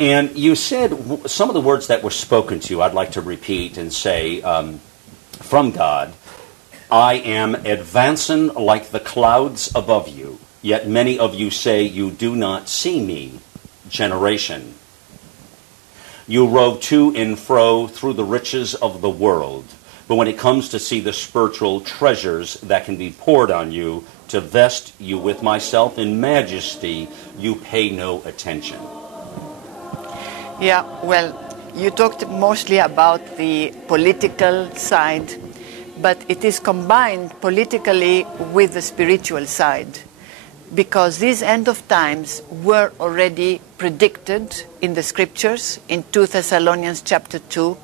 And you said some of the words that were spoken to you, I'd like to repeat and say, from God, I am advancing like the clouds above you, yet many of you say you do not see me, generation. You rove to and fro through the riches of the world, but when it comes to see the spiritual treasures that can be poured on you, to vest you with myself in majesty, you pay no attention. Yeah, well, you talked mostly about the political side, but it is combined politically with the spiritual side, because these end of times were already predicted in the scriptures in 2 Thessalonians chapter 2,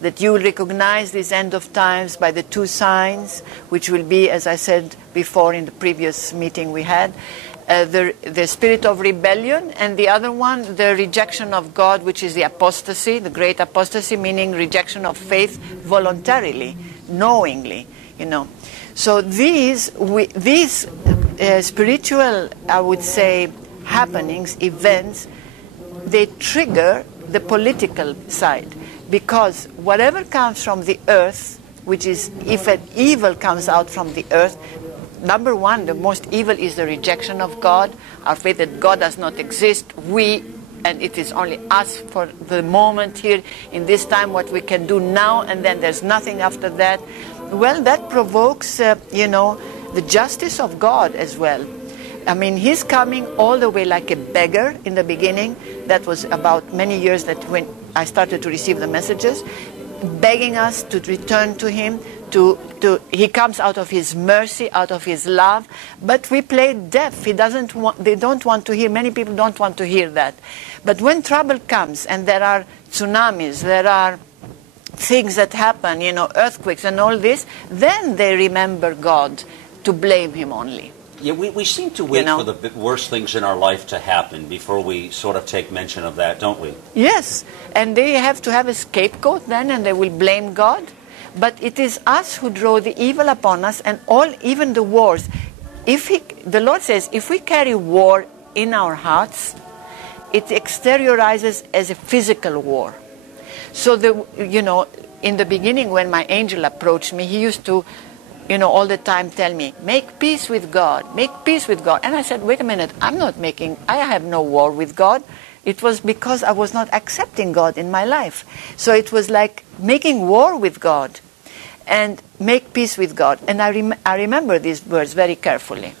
that you will recognize these end of times by the two signs, which will be, as I said before in the previous meeting we had, the spirit of rebellion, and the other one, the rejection of God, which is the apostasy, the great apostasy, meaning rejection of faith voluntarily, knowingly, you know. So these spiritual, I would say, happenings, events, they trigger the political side, because whatever comes from the earth, which is, if an evil comes out from the earth, number one, the most evil is the rejection of God, our faith that God does not exist, and it is only us for the moment here, in this time, what we can do now, and then there's nothing after that. Well, that provokes, the justice of God as well. I mean, he's coming all the way like a beggar in the beginning. That was about many years that when I started to receive the messages, begging us to return to him. He comes out of his mercy, out of his love, but we play deaf. They don't want to hear. Many people don't want to hear that. But when trouble comes and there are tsunamis, there are things that happen, earthquakes and all this, then they remember God to blame him only. Yeah, we seem to wait for the worst things in our life to happen before we sort of take mention of that, don't we? Yes, and they have to have a scapegoat then, and they will blame God. But it is us who draw the evil upon us, and even the wars. The Lord says, if we carry war in our hearts, it exteriorizes as a physical war. So, in the beginning when my angel approached me, he used to, all the time tell me, make peace with God, make peace with God. And I said, wait a minute, I have no war with God. It was because I was not accepting God in my life. So it was like making war with God and make peace with God. And I remember these words very carefully.